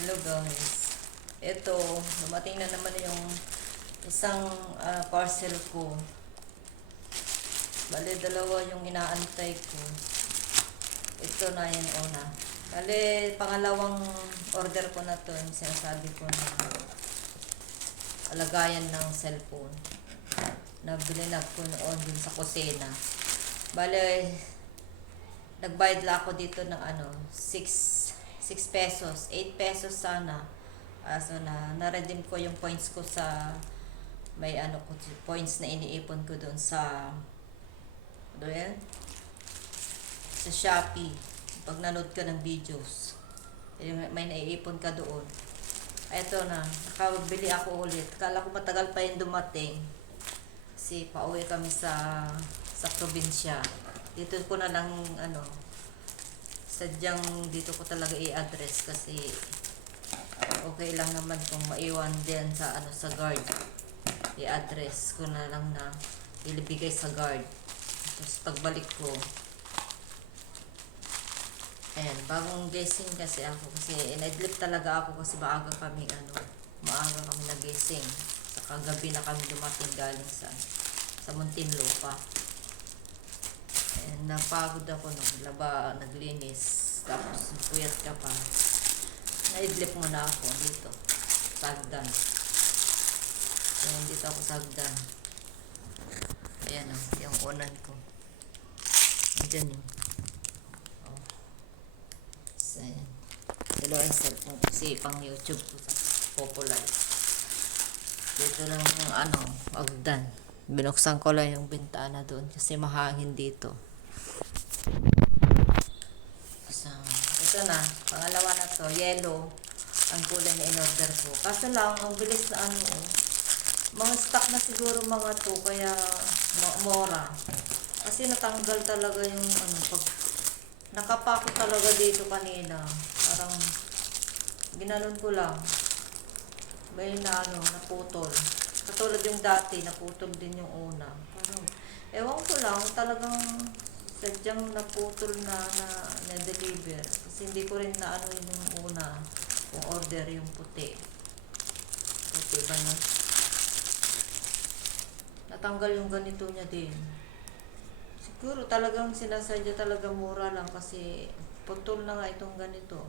Hello guys. Ito, dumating na naman yung isang parcel ko. Bale, dalawa yung inaantay ko. Ito na yung una. Bale, pangalawang order ko na to. Yung sinasabi ko na alagayan ng cellphone. Nabili na ko noon din sa kusina. Bale, nagbayad lang ako dito ng 6 pesos, 8 pesos sana. So na-redeem ko yung points ko sa may points na iniipon ko doon sa yan, sa Shopee. Pag nanood ka ng videos, may naiipon ka doon. Eto na, nakabili ako ulit. Kala ko matagal pa yung dumating. Kasi pauwi kami sa probinsya. Dito ko na lang sadyang dito ko talaga i-address kasi okay lang naman kung maiwan din sa guard. I-address ko na lang na ilibigay sa guard. Tapos pagbalik ko, ayan, bagong gising kasi ako kasi in-adlip talaga ako kasi maaga kami nagising. Sa kagabi na kami dumating galing sa Muntinlupa. And napagod ako naglinis, tapos puyat ka pa. Naidlip mo na ako dito sa hagdan. So, dito ako sa hagdan. Ayan yung unan ko. Diyan yun. So, ayan. Dalawa yung cellphone kasi pang YouTube ko sa popular. Dito lang yung hagdan. Binuksan ko lang yung bintana doon kasi mahangin dito. Ito na, pangalawa na to, yellow ang kulay na in-order ko. Kaso lang, ang bilis na mga stock na siguro mga to, kaya mora. Kasi natanggal talaga yung pag nakapako talaga dito kanina. Parang ginanon ko lang. May naputol. Katulad yung dati, naputol din yung una. Parang, ewan ko lang, talagang sadyang naputol na-deliver. Kasi hindi ko rin yung una, kung order yung puti. Puti ba yun? Natanggal yung ganito niya din. Siguro talagang sinasadya talaga mura lang kasi putol na nga itong ganito.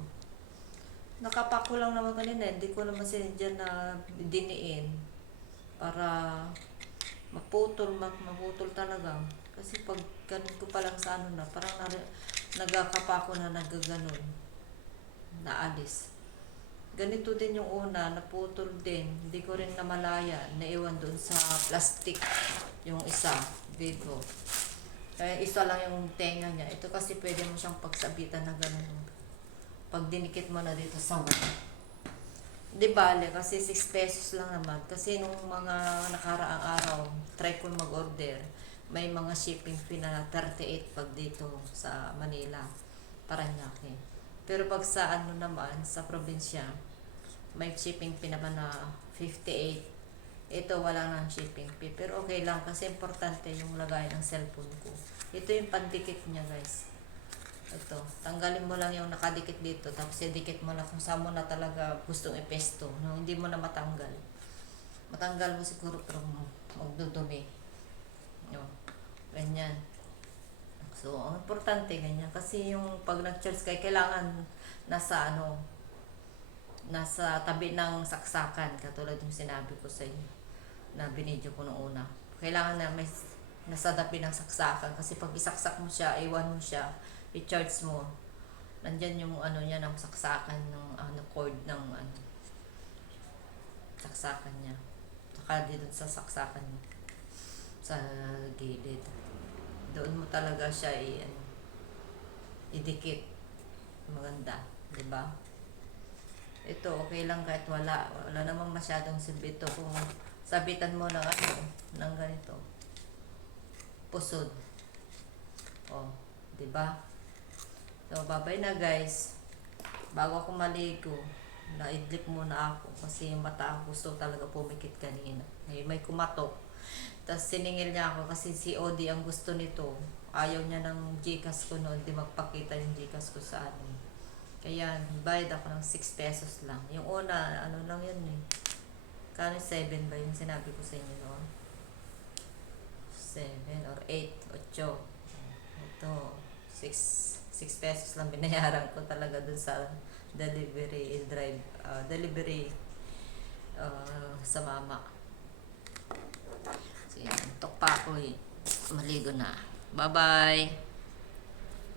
Nakapako lang naman kanina, hindi ko naman sinadya na diniin para maputol talaga. Kasi pag ganun ko pa lang sa parang nagkakapa ko na nagaganon. Naalis. Ganito din yung una, naputol din. Hindi ko rin namalaya, naiwan doon sa plastic. Yung isa, dito. Kaya isa lang yung tenga niya. Ito kasi pwede mo siyang pagsabitan na ganun. Pag dinikit mo na dito sa di bale, kasi 6 pesos lang naman. Kasi nung mga nakaraang araw, try ko mag-order. May mga shipping fee na 38 pag dito sa Manila, Paranaque. Pero pag sa naman, sa probinsya, may shipping fee naman na 58. Ito wala nang shipping fee. Pero okay lang kasi importante yung lagay ng cellphone ko. Ito yung pandikit niya guys. Ito, tanggalin mo lang yung nakadikit dito, tapos idikit mo na kung saan mo na talaga gustong ipesto. No, hindi mo na matanggal. Matanggal mo siguro pero magdudumi. No, ganyan. So, ang importante ganyan. Kasi yung pag nag-charge kayo, kailangan nasa tabi ng saksakan. Katulad yung sinabi ko sa inyo, na binidyo ko noong una. Kailangan na may nasa tabi ng saksakan. Kasi pag isaksak mo siya, iwan mo siya, i-charge mo, nandyan yung niya ng saksakan ng cord ng saksakan niya. Saka dito sa saksakan niya sa gilid. Doon mo talaga siya idikit. Maganda, 'di ba? Ito okay lang kahit wala namang masyadong silbi ito kung sabitan mo ng ganito. Pusod. Oh, 'di ba? So, bye-bye na guys. Bago ako maligo, naidlip muna ako kasi yung mata ako gusto talaga pumikit kanina. May kumatok. Tapos siningil niya ako kasi si Odi ang gusto nito. Ayaw niya ng Gcash ko noon, di magpakita yung Gcash ko sa Kaya bayad ako ng 6 pesos lang. Yung una, ano lang yun eh. Kano 7 ba yung sinabi ko sa inyo noon? 7 or 8, 8. Ito, 6 pesos lang binayaran ko talaga dun sa delivery drive, delivery sa mama. So yan, tok pa ako eh. Maligo na. Bye-bye!